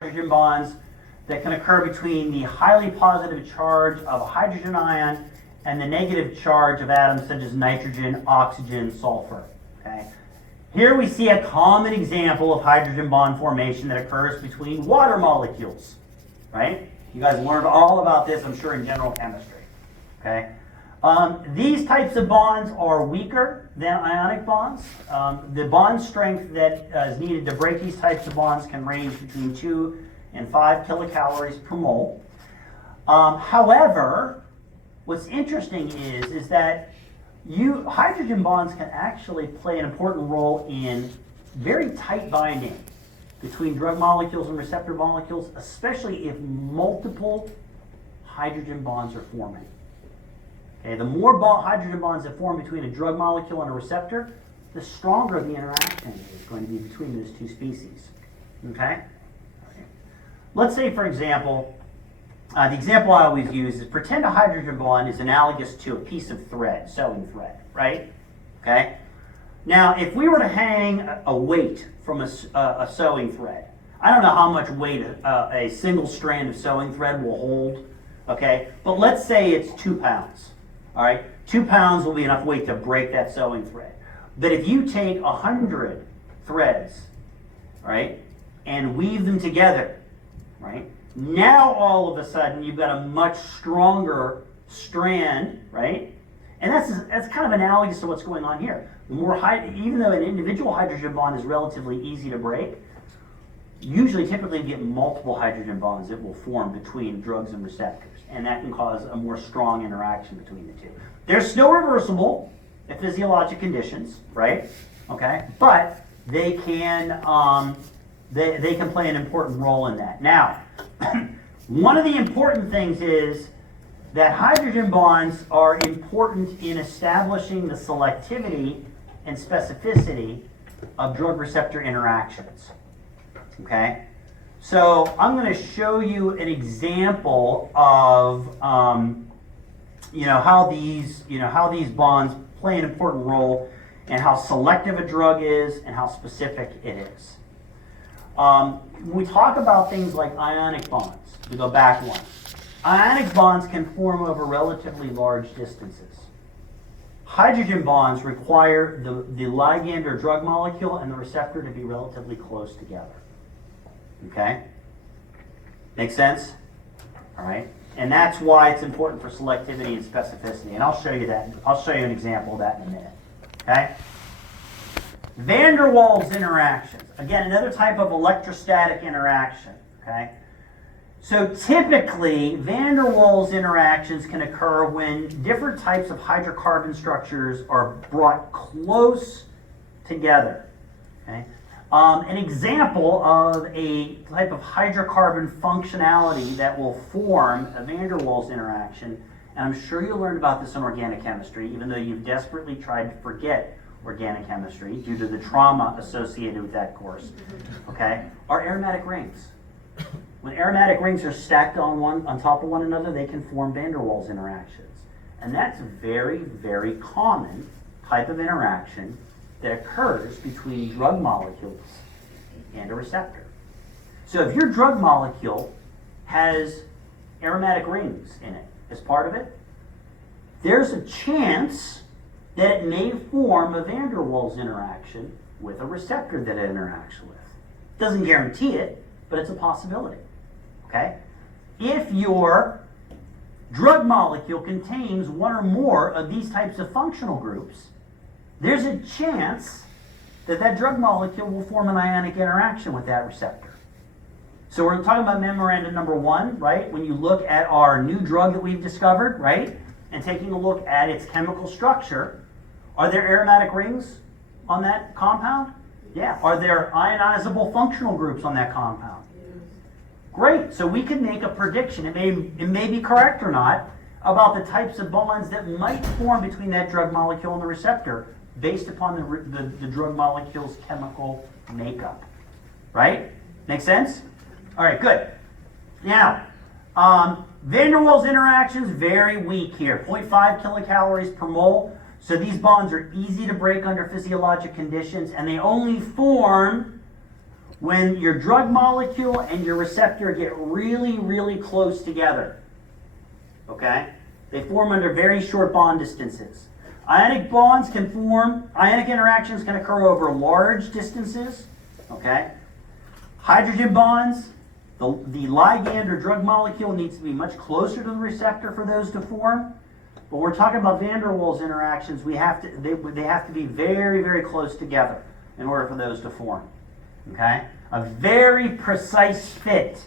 hydrogen bonds that can occur between the highly positive charge of a hydrogen ion and the negative charge of atoms such as nitrogen, oxygen, sulfur. Okay? Here we see a common example of hydrogen bond formation that occurs between water molecules. Right? You guys learned all about this, I'm sure, in general chemistry. Okay? These types of bonds are weaker than ionic bonds. The bond strength that is needed to break these types of bonds can range between 2 and 5 kilocalories per mole. However, what's interesting is that hydrogen bonds can actually play an important role in very tight binding between drug molecules and receptor molecules, especially if multiple hydrogen bonds are forming. Okay, the more hydrogen bonds that form between a drug molecule and a receptor, the stronger the interaction is going to be between those two species. Okay? Let's say, for example, the example I always use is pretend a hydrogen bond is analogous to a piece of thread, sewing thread, right? Okay? Now, if we were to hang a weight from a sewing thread, I don't know how much weight a single strand of sewing thread will hold, okay? But let's say it's 2 pounds. All right, 2 pounds will be enough weight to break that sewing thread. But if you take 100 threads, right, and weave them together, right, now all of a sudden you've got a much stronger strand, right? And that's kind of analogous to what's going on here. The more even though an individual hydrogen bond is relatively easy to break, typically you get multiple hydrogen bonds that will form between drugs and receptors. And that can cause a more strong interaction between the two. They're still reversible at physiologic conditions, right? Okay, but they can play an important role in that. Now, one of the important things is that hydrogen bonds are important in establishing the selectivity and specificity of drug receptor interactions. Okay. So I'm going to show you an example of how these bonds play an important role and how selective a drug is and how specific it is. When we talk about things like ionic bonds, we go back one. Ionic bonds can form over relatively large distances. Hydrogen bonds require the ligand or drug molecule and the receptor to be relatively close together. Okay? Make sense? All right? And that's why it's important for selectivity and specificity. And I'll show you that. I'll show you an example of that in a minute. Okay? Van der Waals interactions. Again, another type of electrostatic interaction. Okay? So typically, van der Waals interactions can occur when different types of hydrocarbon structures are brought close together. Okay? An example of a type of hydrocarbon functionality that will form a van der Waals interaction, and I'm sure you learned about this in organic chemistry, even though you've desperately tried to forget organic chemistry due to the trauma associated with that course, okay, are aromatic rings. When aromatic rings are stacked on top of one another, they can form van der Waals interactions. And that's a very, very common type of interaction that occurs between drug molecules and a receptor. So if your drug molecule has aromatic rings in it as part of it, there's a chance that it may form a van der Waals interaction with a receptor that it interacts with. Doesn't guarantee it, but it's a possibility. Okay? If your drug molecule contains one or more of these types of functional groups, there's a chance that that drug molecule will form an ionic interaction with that receptor. So we're talking about memorandum number 1, right? When you look at our new drug that we've discovered, right? And taking a look at its chemical structure, are there aromatic rings on that compound? Yeah. Are there ionizable functional groups on that compound? Great. So we can make a prediction, it may be correct or not, about the types of bonds that might form between that drug molecule and the receptor based upon the drug molecule's chemical makeup. Right? Make sense? All right, good. Now, van der Waals interactions, very weak here. 0.5 kilocalories per mole. So these bonds are easy to break under physiologic conditions, and they only form when your drug molecule and your receptor get really, really close together, okay? They form under very short bond distances. Ionic bonds can form, ionic interactions can occur over large distances, okay? Hydrogen bonds, the ligand or drug molecule needs to be much closer to the receptor for those to form. But we're talking about van der Waals interactions, they have to be very, very close together in order for those to form, okay? A very precise fit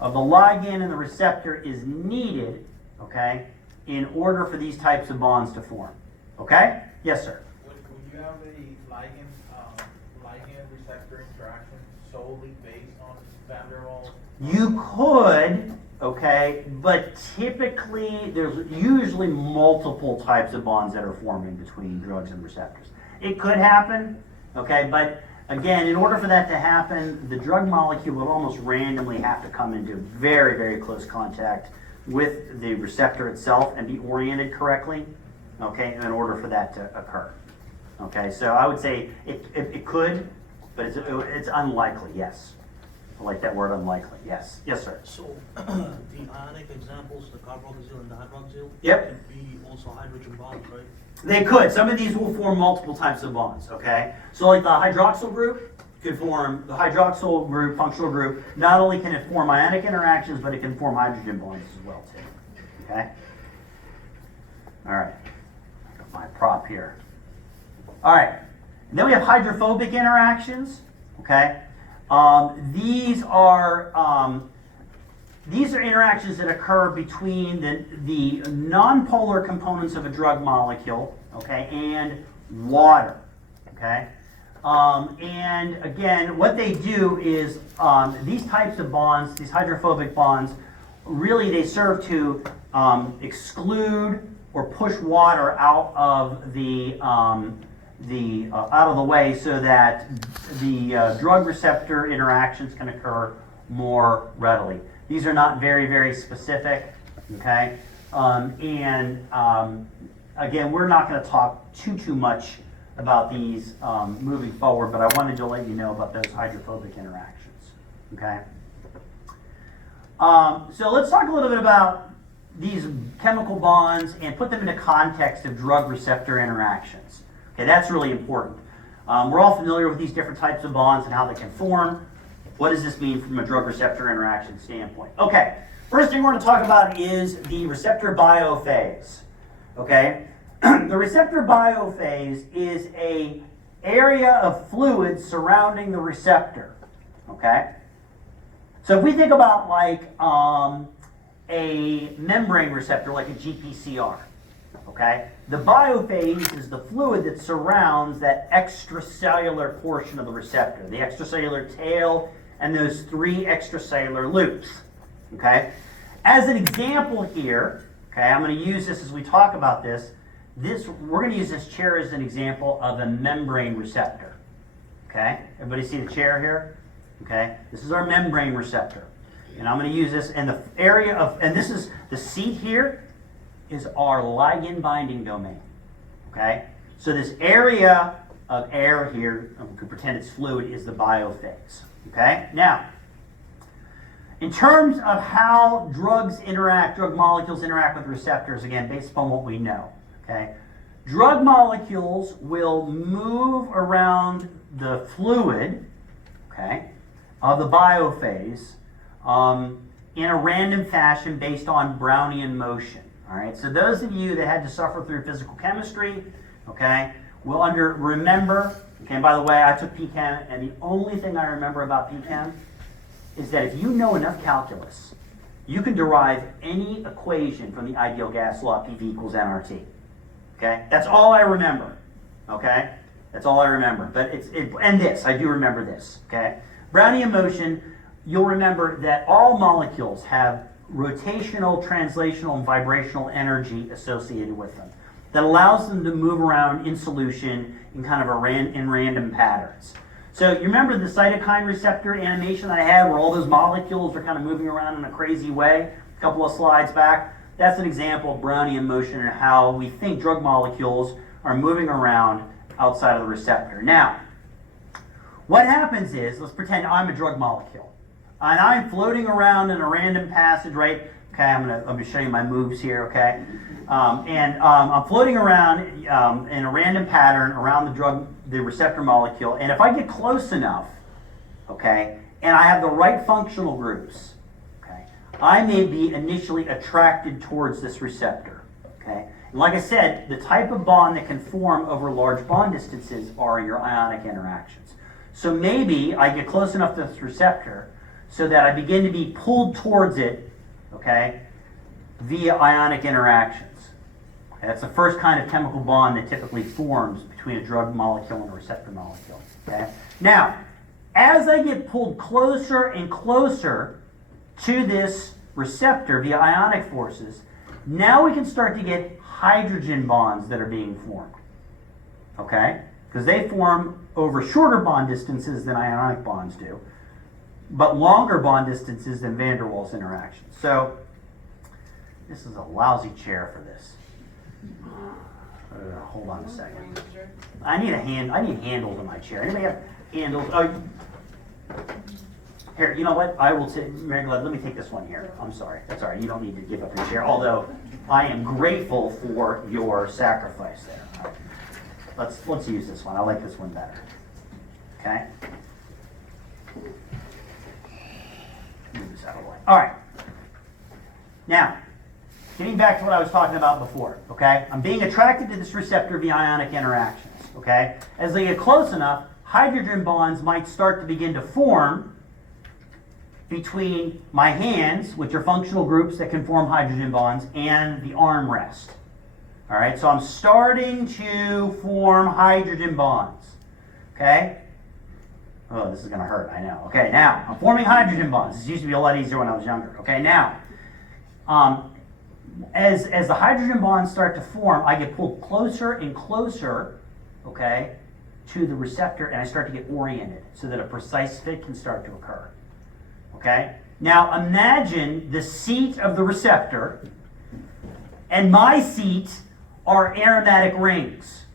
of the ligand and the receptor is needed, okay, in order for these types of bonds to form. Okay? Yes, sir. Would you have a ligand receptor interaction solely based on van der Waals? You could, okay, but typically there's usually multiple types of bonds that are forming between drugs and receptors. It could happen, okay, but again, in order for that to happen, the drug molecule would almost randomly have to come into very, very close contact with the receptor itself and be oriented correctly, okay, in order for that to occur. Okay, so I would say it could, but it's unlikely, yes. I like that word, unlikely, yes. Yes, sir. So the ionic examples, the carboxyl and the hydroxyl, Yep. can be also hydrogen bonds, right? They could. Some of these will form multiple types of bonds, okay? So like the hydroxyl group could form, the hydroxyl group, functional group, not only can it form ionic interactions, but it can form hydrogen bonds as well, too, okay? All right, got my prop here. All right, and then we have hydrophobic interactions, okay? These are interactions that occur between the nonpolar components of a drug molecule, okay, and water, okay? And again, what they do is these types of bonds, these hydrophobic bonds, really they serve to exclude or push water out of the way so that the drug receptor interactions can occur more readily. These are not very, very specific, okay? Again, we're not going to talk too much about these moving forward, but I wanted to let you know about those hydrophobic interactions, okay? So let's talk a little bit about these chemical bonds and put them into context of drug receptor interactions. Okay, that's really important. We're all familiar with these different types of bonds and how they can form. What does this mean from a drug receptor interaction standpoint? Okay, first thing we're going to talk about is the receptor biophase. Okay, the receptor biophase is an area of fluid surrounding the receptor. Okay, so if we think about like a membrane receptor, like a GPCR, okay, the biophase is the fluid that surrounds that extracellular portion of the receptor, the extracellular tail and those three extracellular loops, okay? As an example here, okay, I'm going to use this as we talk about this. We're going to use this chair as an example of a membrane receptor, okay? Everybody see the chair here? Okay, this is our membrane receptor. And I'm going to use this in the area of, and this is, the seat here is our ligand binding domain, okay? So this area of air here, we could pretend it's fluid, is the biophase, okay? Now, in terms of how drug molecules interact with receptors, again, based upon what we know, okay? Drug molecules will move around the fluid, okay, of the biophase in a random fashion based on Brownian motion. All right, so those of you that had to suffer through physical chemistry, okay, will remember, okay, and by the way, I took PChem, and the only thing I remember about PChem is that if you know enough calculus, you can derive any equation from the ideal gas law, PV equals nRT. Okay, that's all I remember. Okay, that's all I remember. But and this, I do remember this. Okay, Brownian motion, you'll remember that all molecules have rotational, translational, and vibrational energy associated with them that allows them to move around in solution in kind of in random patterns. So you remember the cytokine receptor animation that I had where all those molecules are kind of moving around in a crazy way a couple of slides back? That's an example of Brownian motion and how we think drug molecules are moving around outside of the receptor. Now, what happens is, let's pretend I'm a drug molecule, and I'm floating around in a random passage, right? Okay, I'm gonna show you my moves here, okay? I'm floating around in a random pattern around the receptor molecule, and if I get close enough, okay, and I have the right functional groups, okay, I may be initially attracted towards this receptor, okay? And like I said, the type of bond that can form over large bond distances are your ionic interactions. So maybe I get close enough to this receptor so that I begin to be pulled towards it, okay, via ionic interactions. Okay, that's the first kind of chemical bond that typically forms between a drug molecule and a receptor molecule. Okay? Now, as I get pulled closer and closer to this receptor via ionic forces, now we can start to get hydrogen bonds that are being formed. Okay? Because they form over shorter bond distances than ionic bonds do, but longer bond distances than van der Waals interactions. So, this is a lousy chair for this. Hold on a second. I need handles in my chair. Anybody have handles? Oh, here, you know what? I will take, Mary Glad, let me take this one here. I'm sorry. That's all right. You don't need to give up your chair. Although, I am grateful for your sacrifice there. All right. Let's use this one. I like this one better. Okay? Move this out of the way. All right. Now, getting back to what I was talking about before, okay? I'm being attracted to this receptor via ionic interactions, okay? As they get close enough, hydrogen bonds might start to begin to form between my hands, which are functional groups that can form hydrogen bonds, and the armrest. All right, so I'm starting to form hydrogen bonds, okay? Oh, this is going to hurt, I know. Okay, now, I'm forming hydrogen bonds. This used to be a lot easier when I was younger. Okay, now, as the hydrogen bonds start to form, I get pulled closer and closer, okay, to the receptor, and I start to get oriented so that a precise fit can start to occur. Okay? Now, imagine the seat of the receptor and my seat are aromatic rings.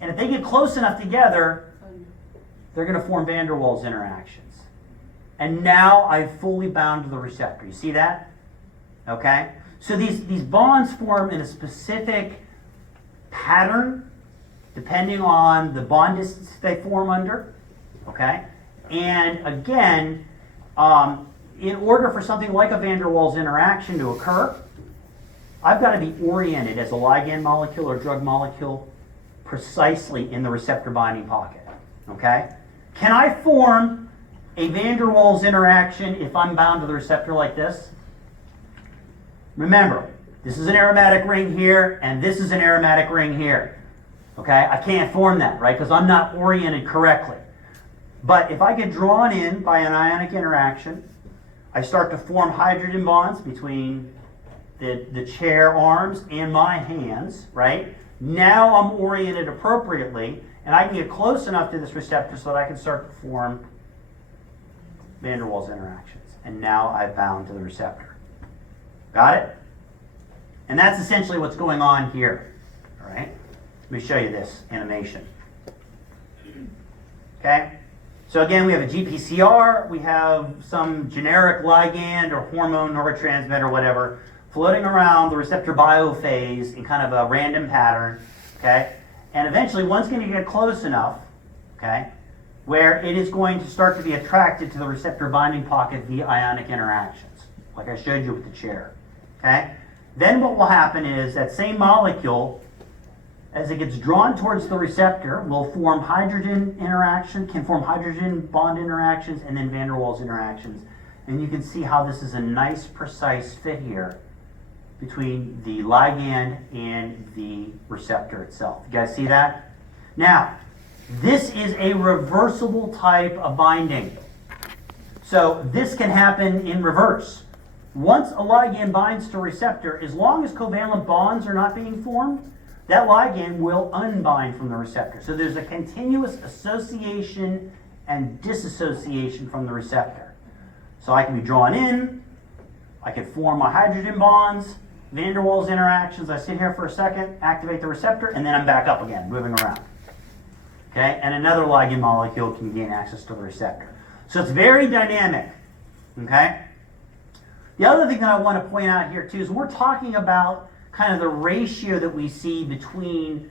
And if they get close enough together, they're going to form van der Waals interactions. And now I've fully bound to the receptor. You see that? Okay? So these bonds form in a specific pattern depending on the bond distance they form under. Okay? And again, in order for something like a van der Waals interaction to occur, I've got to be oriented as a ligand molecule or drug molecule precisely in the receptor binding pocket. Okay? Can I form a van der Waals interaction if I'm bound to the receptor like this? Remember, this is an aromatic ring here, and this is an aromatic ring here. Okay? I can't form that, right? Because I'm not oriented correctly. But if I get drawn in by an ionic interaction, I start to form hydrogen bonds between the chair arms and my hands, right? Now I'm oriented appropriately, and I can get close enough to this receptor so that I can start to form van der Waals interactions. And now I've bound to the receptor. Got it? And that's essentially what's going on here. All right? Let me show you this animation. Okay? So again, we have a GPCR, we have some generic ligand or hormone, neurotransmitter, whatever, floating around the receptor biophase in kind of a random pattern, okay? And eventually one's going to get close enough, okay, where it is going to start to be attracted to the receptor binding pocket via ionic interactions, like I showed you with the chair, okay? Then what will happen is that same molecule, as it gets drawn towards the receptor, will form hydrogen interaction, can form hydrogen bond interactions, and then van der Waals interactions. And you can see how this is a nice, precise fit here between the ligand and the receptor itself. You guys see that? Now, this is a reversible type of binding. So this can happen in reverse. Once a ligand binds to a receptor, as long as covalent bonds are not being formed, that ligand will unbind from the receptor. So there's a continuous association and disassociation from the receptor. So I can be drawn in, I can form my hydrogen bonds, van der Waals interactions, I sit here for a second, activate the receptor, and then I'm back up again, moving around. okay? And another ligand molecule can gain access to the receptor. So it's very dynamic, okay? The other thing that I want to point out here too is we're talking about kind of the ratio that we see between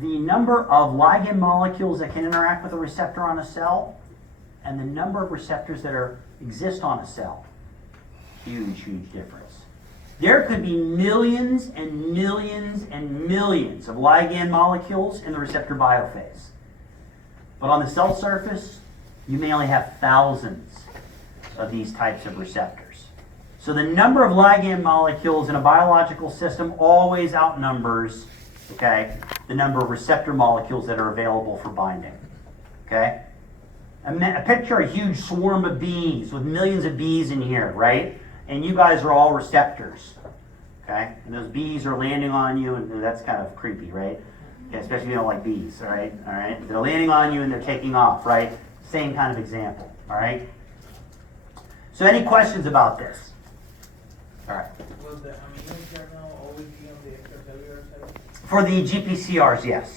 the number of ligand molecules that can interact with a receptor on a cell and the number of receptors that exist on a cell. Huge, huge difference. There could be millions and millions and millions of ligand molecules in the receptor biophase. But on the cell surface, you may only have thousands of these types of receptors. So the number of ligand molecules in a biological system always outnumbers, okay, the number of receptor molecules that are available for binding. Okay? Picture a huge swarm of bees with millions of bees in here, right? And you guys are all receptors. Okay? And those bees are landing on you, and that's kind of creepy, right? Okay, especially if you don't like bees, all right? All right? They're landing on you and they're taking off, right? Same kind of example, all right? So any questions about this? All right. Will the amino kernel always be on the extracellular side? For the GPCRs, yes.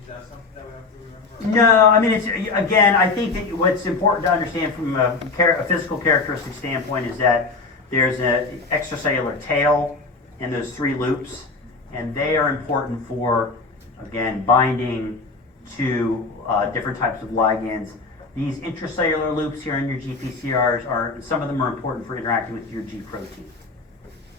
Is that something that we have to remember? No, I mean, it's, again, I think that what's important to understand from a physical characteristic standpoint is that there's an extracellular tail in those 3 loops, and they are important for, again, binding to different types of ligands. These intracellular loops here in your GPCRs some of them are important for interacting with your G protein.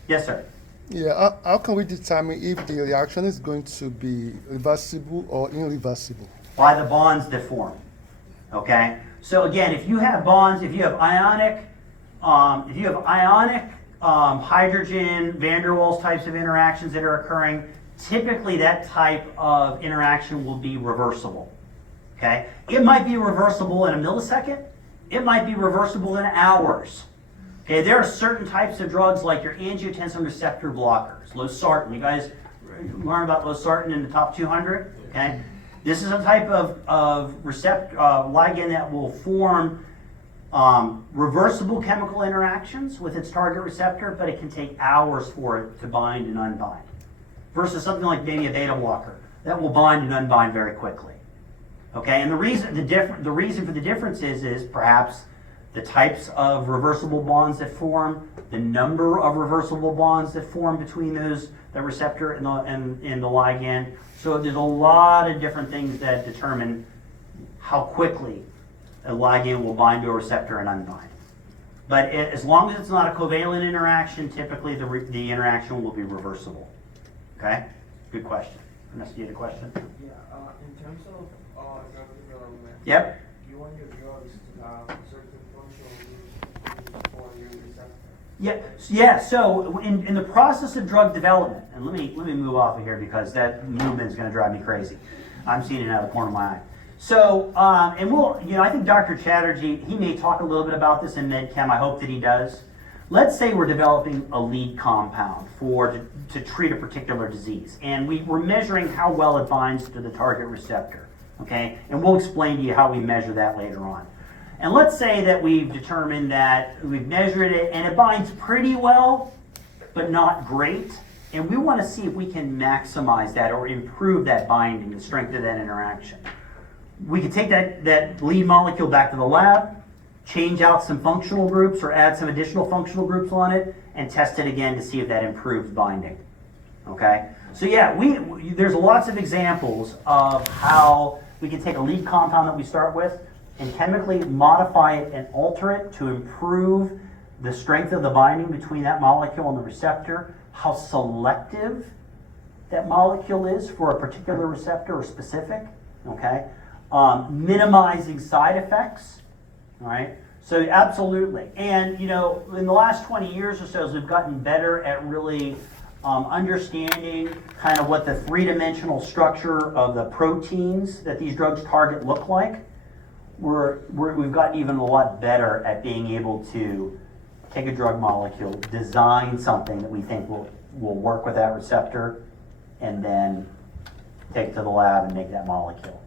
Yes, sir. Yeah, how can we determine if the reaction is going to be reversible or irreversible? By the bonds that form. Okay? So again, if you have bonds, if you have ionic hydrogen, van der Waals types of interactions that are occurring, typically that type of interaction will be reversible. Okay? It might be reversible in a millisecond. It might be reversible in hours. Okay, there are certain types of drugs like your angiotensin receptor blockers, losartan. You guys learn about losartan in the top 200. Okay, this is a type of ligand that will form reversible chemical interactions with its target receptor, but it can take hours for it to bind and unbind. Versus something like maybe a beta blocker that will bind and unbind very quickly. Okay, and the reason for the difference is perhaps the types of reversible bonds that form, the number of reversible bonds that form between the receptor and the ligand. So there's a lot of different things that determine how quickly a ligand will bind to a receptor and unbind. But as long as it's not a covalent interaction, typically the interaction will be reversible. Okay? Good question. Unless you had a question? Yeah, in terms of drug development, Yep. you want your drugs to have certain functional groups for your receptor. Yeah. So in the process of drug development, and let me move off of here because that movement is going to drive me crazy. I'm seeing it out of the corner of my eye. So and I think Dr. Chatterjee, he may talk a little bit about this in MedChem. I hope that he does. Let's say we're developing a lead compound to treat a particular disease, and we're measuring how well it binds to the target receptor. Okay, and we'll explain to you how we measure that later on. And let's say that we've determined that we've measured it and it binds pretty well, but not great. And we want to see if we can maximize that or improve that binding, the strength of that interaction. We can take that lead molecule back to the lab, change out some functional groups or add some additional functional groups on it, and test it again to see if that improves binding. Okay? So yeah, there's lots of examples of how we can take a lead compound that we start with and chemically modify it and alter it to improve the strength of the binding between that molecule and the receptor, how selective that molecule is for a particular receptor or specific, okay? Minimizing side effects, all right? So absolutely. And, in the last 20 years or so, as we've gotten better at really understanding kind of what the 3-dimensional structure of the proteins that these drugs target look like, we've gotten even a lot better at being able to take a drug molecule, design something that we think will work with that receptor, and then take it to the lab and make that molecule.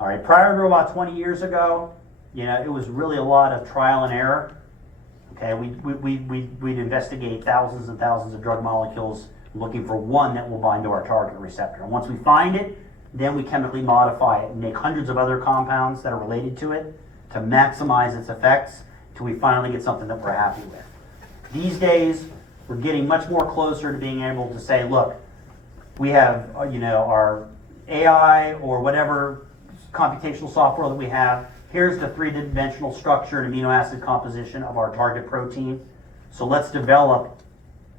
All right, prior to about 20 years ago, it was really a lot of trial and error. Okay, we'd investigate thousands and thousands of drug molecules looking for one that will bind to our target receptor. And once we find it, then we chemically modify it and make hundreds of other compounds that are related to it to maximize its effects till we finally get something that we're happy with. These days, we're getting much more closer to being able to say, look, we have, our AI or whatever computational software that we have. Here's the three-dimensional structure and amino acid composition of our target protein. So let's develop,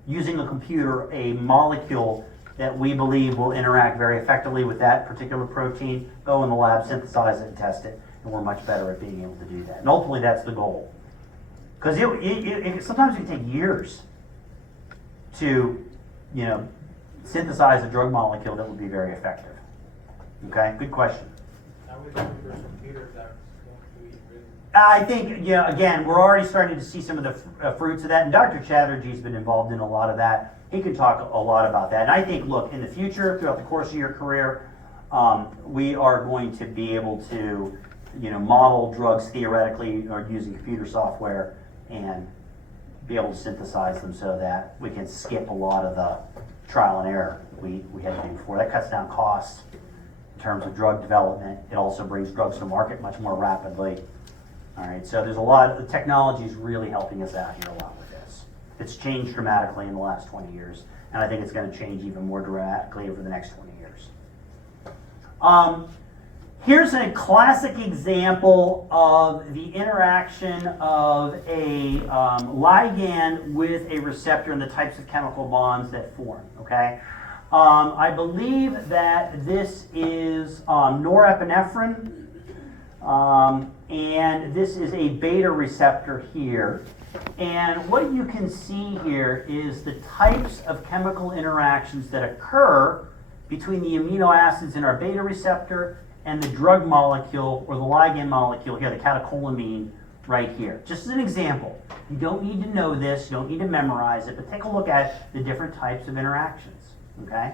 using a computer, a molecule that we believe will interact very effectively with that particular protein. Go in the lab, synthesize it, and test it, and we're much better at being able to do that. And ultimately, that's the goal. Because sometimes it can take years to, synthesize a drug molecule that would be very effective. Okay, good question. Now we're looking for computers that's going to be really. I think, again, we're already starting to see some of the fruits of that, and Dr. Chatterjee's been involved in a lot of that. He can talk a lot about that. And I think, look, in the future, throughout the course of your career, we are going to be able to, model drugs theoretically or using computer software and be able to synthesize them so that we can skip a lot of the trial and error we had to do before. That cuts down costs in terms of drug development. It also brings drugs to market much more rapidly. All right, so there's a lot, the technology is really helping us out here a lot with this. It's changed dramatically in the last 20 years, and I think it's going to change even more dramatically over the next 20 years. Here's a classic example of the interaction of a ligand with a receptor and the types of chemical bonds that form, okay? I believe that this is norepinephrine, and this is a beta receptor here. And what you can see here is the types of chemical interactions that occur between the amino acids in our beta receptor and the drug molecule or the ligand molecule here, the catecholamine right here. Just as an example, you don't need to know this, you don't need to memorize it, but take a look at the different types of interactions, okay?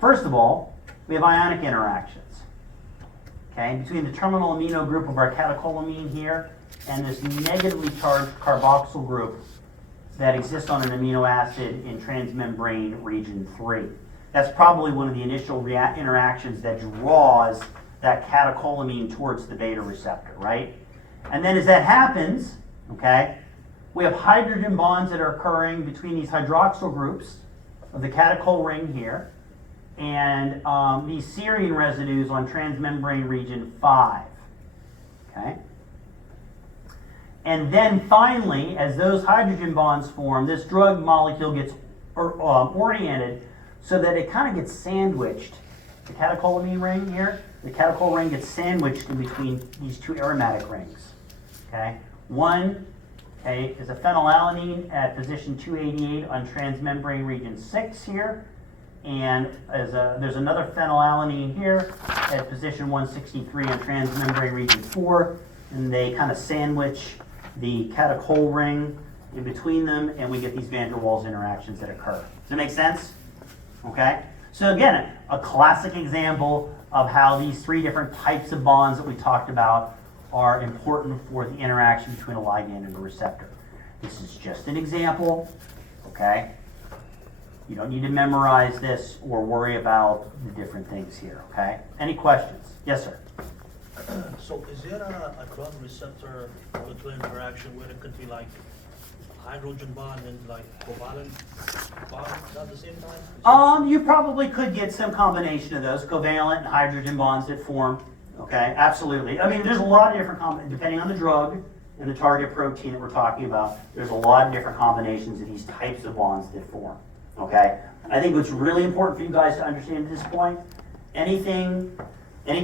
First of all, we have ionic interactions, okay? Between the terminal amino group of our catecholamine here and this negatively charged carboxyl group that exists on an amino acid in transmembrane region 3. That's probably one of the initial interactions that draws that catecholamine towards the beta receptor, right? And then as that happens, okay, we have hydrogen bonds that are occurring between these hydroxyl groups of the catechol ring here and these serine residues on transmembrane region 5, okay? And then finally, as those hydrogen bonds form, this drug molecule gets oriented so that it kind of gets sandwiched. The catecholamine ring here, the catechol ring gets sandwiched in between these two aromatic rings. Okay, one is a phenylalanine at position 288 on transmembrane region 6 here, and there's another phenylalanine here at position 163 on transmembrane region 4, and they kind of sandwich the catechol ring in between them, and we get these van der Waals interactions that occur. Does that make sense? Okay, so again, a classic example of how these three different types of bonds that we talked about are important for the interaction between a ligand and a receptor. This is just an example, okay? You don't need to memorize this or worry about the different things here, okay? Any questions? Yes, sir. So is there a drug receptor molecular interaction where it could be like hydrogen bond and like covalent bond at the same time? You probably could get some combination of those, covalent and hydrogen bonds that form. Okay, absolutely. I mean, there's a lot of different, depending on the drug and the target protein that we're talking about, there's a lot of different combinations of these types of bonds that form. Okay, I think what's really important for you guys to understand at this point, any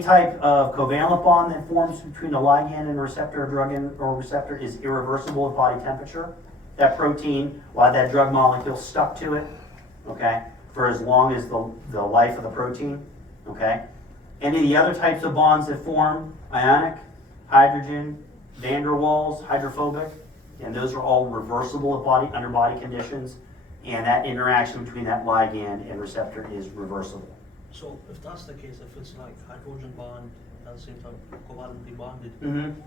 type of covalent bond that forms between a ligand and a receptor, a drug or receptor, is irreversible at body temperature. That protein, while that drug molecule stuck to it, okay, for as long as the life of the protein, okay. Any of the other types of bonds that form, ionic, hydrogen, van der Waals, hydrophobic, and those are all reversible at under body conditions, and that interaction between that ligand and receptor is reversible. So if that's the case, if it's like hydrogen bond at the same time covalently bonded, Mm-hmm.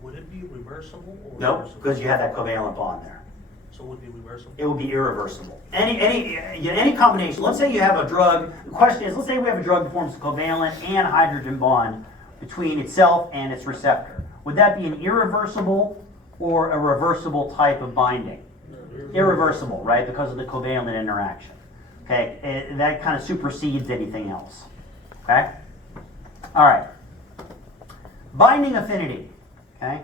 would it be reversible or Nope, reversible? because you have that covalent bond there. So it would be reversible? It will be irreversible. Any combination. Let's say you have a drug. The question is, let's say we have a drug that forms a covalent and hydrogen bond between itself and its receptor. Would that be an irreversible or a reversible type of binding? Irreversible, right? Because of the covalent interaction. Okay, that kind of supersedes anything else. Okay? All right. Binding affinity. Okay?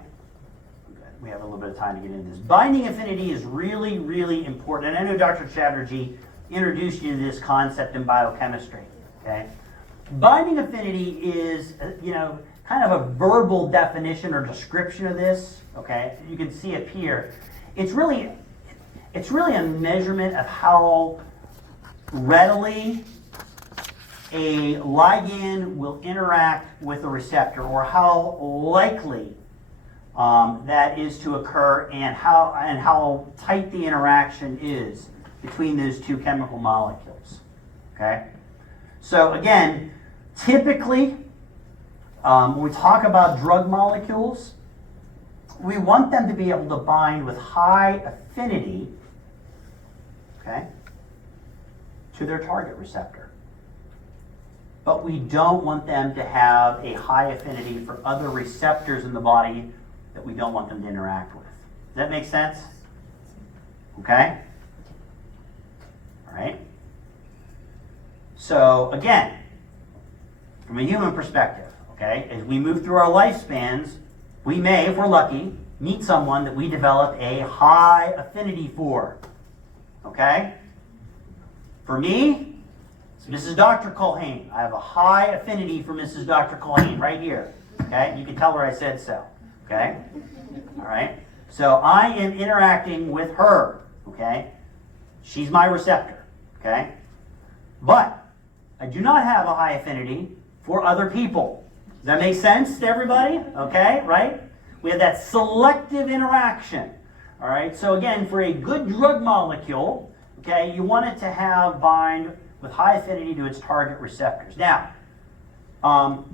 We have a little bit of time to get into this. Binding affinity is really, really important. And I know Dr. Chatterjee introduced you to this concept in biochemistry. Okay? Binding affinity is, kind of a verbal definition or description of this. Okay? You can see it here. It's really a measurement of how readily a ligand will interact with a receptor, or how likely that is to occur, and how tight the interaction is between those two chemical molecules. Okay? So again, typically, when we talk about drug molecules, we want them to be able to bind with high affinity, okay, to their target receptor. But we don't want them to have a high affinity for other receptors in the body that we don't want them to interact with. Does that make sense? Okay? All right. So again, from a human perspective, okay, as we move through our lifespans, we may, if we're lucky, meet someone that we develop a high affinity for. Okay? For me, it's Mrs. Dr. Culhane. I have a high affinity for Mrs. Dr. Culhane right here. Okay? You can tell her I said so. Okay? All right? So I am interacting with her. Okay? She's my receptor. Okay? But I do not have a high affinity for other people. Does that make sense to everybody? Okay? Right? We have that selective interaction. All right? So again, for a good drug molecule, okay, you want it to have bind with high affinity to its target receptors. Now,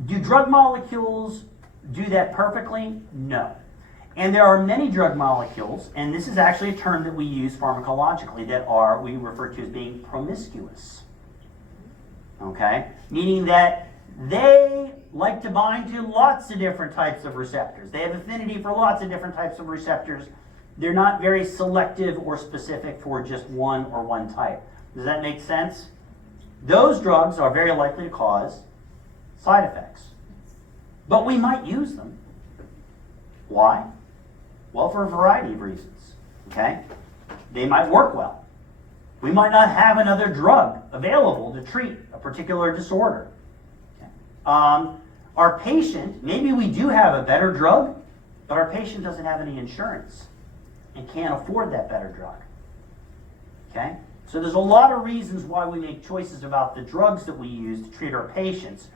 do drug molecules do that perfectly? No. And there are many drug molecules, and this is actually a term that we use pharmacologically, that we refer to as being promiscuous. Okay? Meaning that they like to bind to lots of different types of receptors. They have affinity for lots of different types of receptors. They're not very selective or specific for just one or one type. Does that make sense? Those drugs are very likely to cause side effects. But we might use them. Why? Well, for a variety of reasons. Okay? They might work well. We might not have another drug available to treat a particular disorder. Okay? Our patient, maybe we do have a better drug, but our patient doesn't have any insurance and can't afford that better drug. Okay? So there's a lot of reasons why we make choices about the drugs that we use to treat our patients.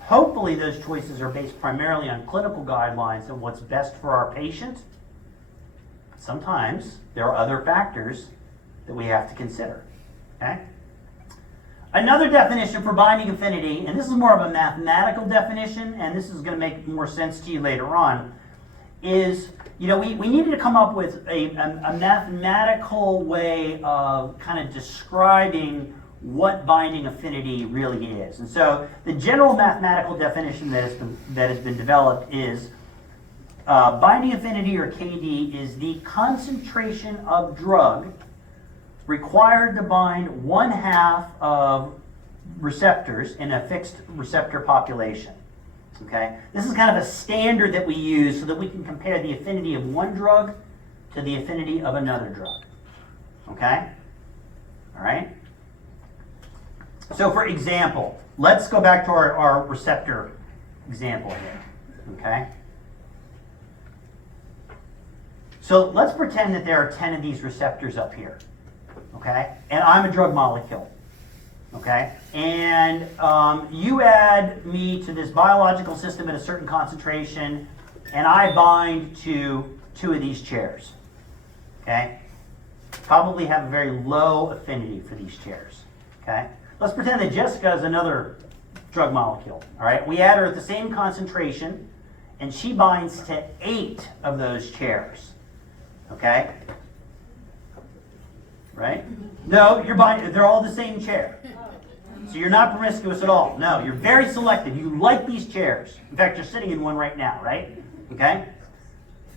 Hopefully those choices are based primarily on clinical guidelines and what's best for our patient. Sometimes there are other factors that we have to consider. Okay? Another definition for binding affinity, and this is more of a mathematical definition, and this is going to make more sense to you later on, is, we needed to come up with a mathematical way of kind of describing what binding affinity really is. And so the general mathematical definition that has been developed is binding affinity, or KD, is the concentration of drug required to bind 1/2 of receptors in a fixed receptor population. Okay? This is kind of a standard that we use so that we can compare the affinity of one drug to the affinity of another drug. Okay? All right? So for example, let's go back to our receptor example here. Okay? So let's pretend that there are 10 of these receptors up here. Okay? And I'm a drug molecule. Okay? And you add me to this biological system at a certain concentration, and I bind to 2 of these chairs. Okay? Probably have a very low affinity for these chairs. Okay? Let's pretend that Jessica is another drug molecule. All right? We add her at the same concentration, and she binds to 8 of those chairs. Okay? right? No, you're buying, they're all the same chair. So you're not promiscuous at all. No, you're very selective. You like these chairs. In fact, you're sitting in one right now, right? Okay?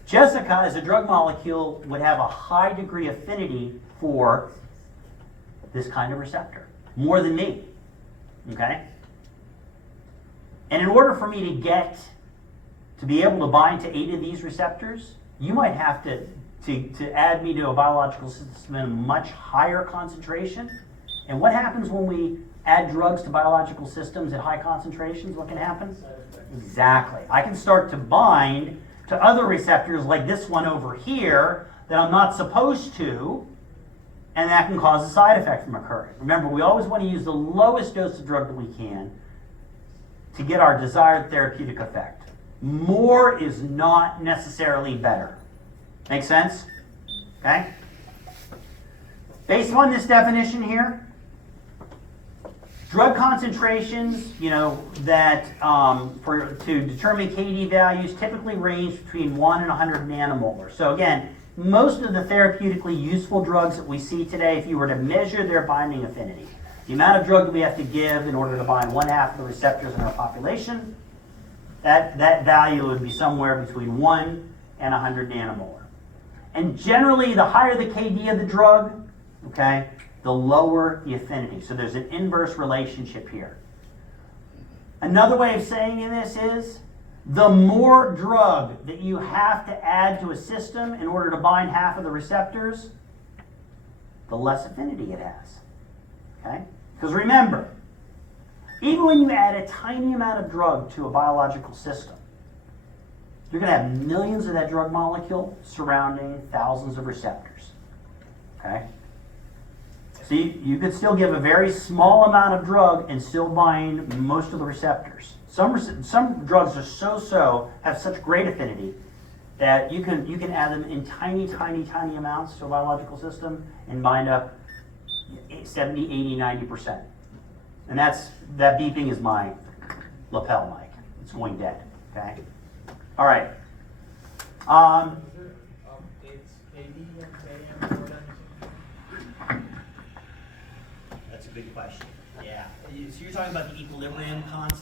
Jessica, as a drug molecule, would have a high degree of affinity for this kind of receptor, more than me. Okay? And in order for me to be able to bind to 8 of these receptors, you might have to add me to a biological system in a much higher concentration. And what happens when we add drugs to biological systems at high concentrations? What can happen? Exactly. I can start to bind to other receptors like this one over here that I'm not supposed to, and that can cause a side effect from occurring. Remember, we always want to use the lowest dose of drug that we can to get our desired therapeutic effect. More is not necessarily better. Make sense? Okay? Based on this definition here, drug concentrations, that to determine KD values typically range between 1 and 100 nanomolar. So again, most of the therapeutically useful drugs that we see today, if you were to measure their binding affinity, the amount of drug that we have to give in order to bind 1/2 of the receptors in our population, that value would be somewhere between 1 and 100 nanomolar. And generally, the higher the KD of the drug, okay, the lower the affinity. So there's an inverse relationship here. Another way of saying this is, the more drug that you have to add to a system in order to bind 1/2 of the receptors, the less affinity it has. Okay? Because remember, even when you add a tiny amount of drug to a biological system, you're going to have millions of that drug molecule surrounding thousands of receptors. Okay? So you could still give a very small amount of drug and still bind most of the receptors. Some drugs are have such great affinity that you can add them in tiny amounts to a biological system and bind up 70, 80, 90%. And that beeping is my lapel mic. It's going dead. Okay? All right. It's KD and KM more than That's a good question. Yeah. So you're talking about the equilibrium constant.